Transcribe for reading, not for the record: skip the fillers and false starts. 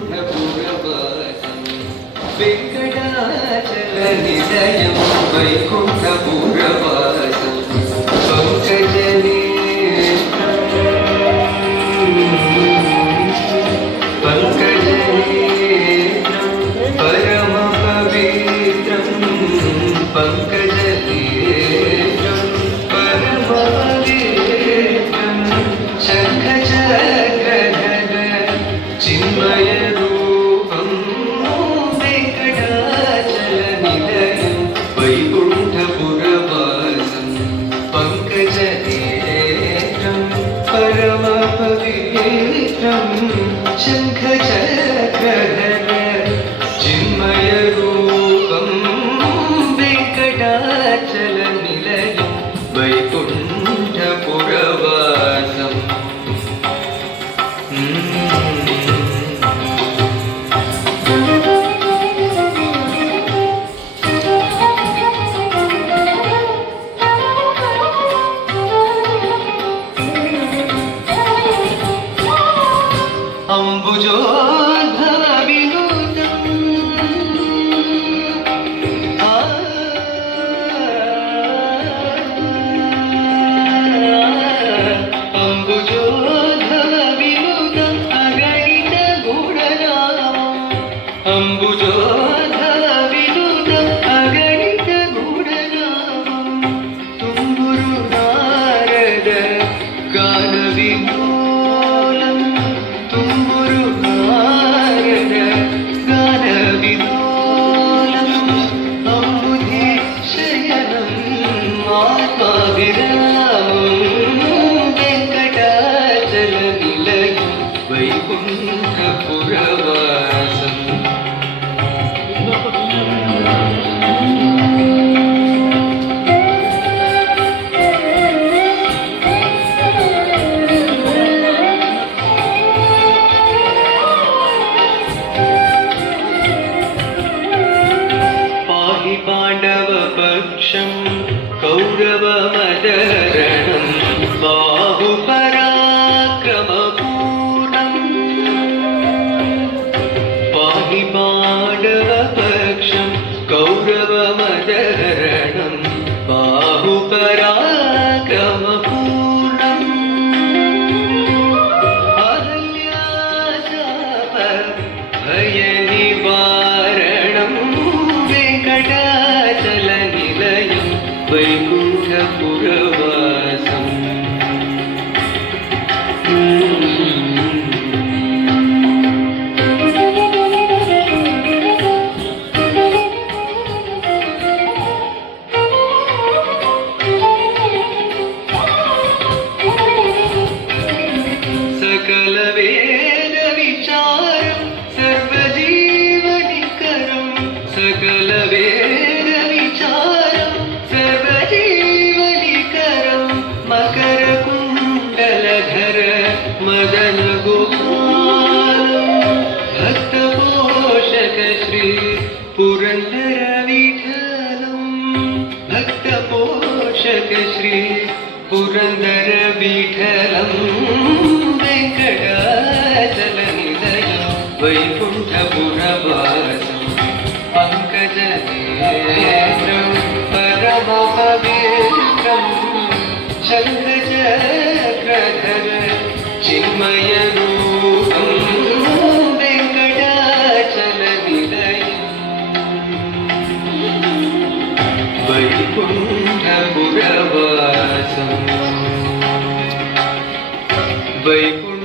వైకుంఠపురవాసం వెంకటాచల నిలయం వైకుంఠపురవాసం పంకజనేత్రం పరమ పవిత్రం పంకజనేత్రం పరమ పవిత్రం శంఖచక్రధర చిన్మయ రూపం వెంకటాచల నిలయం వైకుంఠపురవాసం పంకజనేత్రం పరమ పవిత్రం శంఖచక్రధర చిన్మయ రూపం వెంకటాచల నిలయం వైకుంఠపురవాసం అంబుజోద్భవ వినూతం అంబుజోద్భవ వినూతం అగణిత గుణనామం అంబుజోద్భవ వినూతం అగణిత గుణనామం తుంగురు నారద గాన విమూలం తుంగురు నారద గాన విమూలం అంబుధి శయనం ఆత్మాభిరామం వెంకటాచల నిలయం వైకుంఠపురవాసం పాహి పాండవ పక్షం కౌరవ మదరణం బాహుపరాక్రమపూర్ణం పాహి పాండవ పక్షం కౌరవ మదరణం బాహుపరాక్రమపూర్ణం అహల్యాశాప భయ నివారణం వెంకటాచల నిలయం వైకుంఠపురవాసం సకల వేద విచారం సర్వజీవనికరం సకల వేద విచారం సర్వజీవనికరం మకర కుండలధర మదన గోపాలం భక్త పోషక శ్రీ పురందర విఠలం భక్త పోషక శ్రీ పురందర విఠలం వెంకటాచల నిలయం వైకుంఠపురవాసం పంకజనేత్రం పరమ పవిత్రం శంఖచక్రధర చిన్మయ రూపం వెంకటాచల నిలయం వైకుంఠపురవాసం వైకుంఠ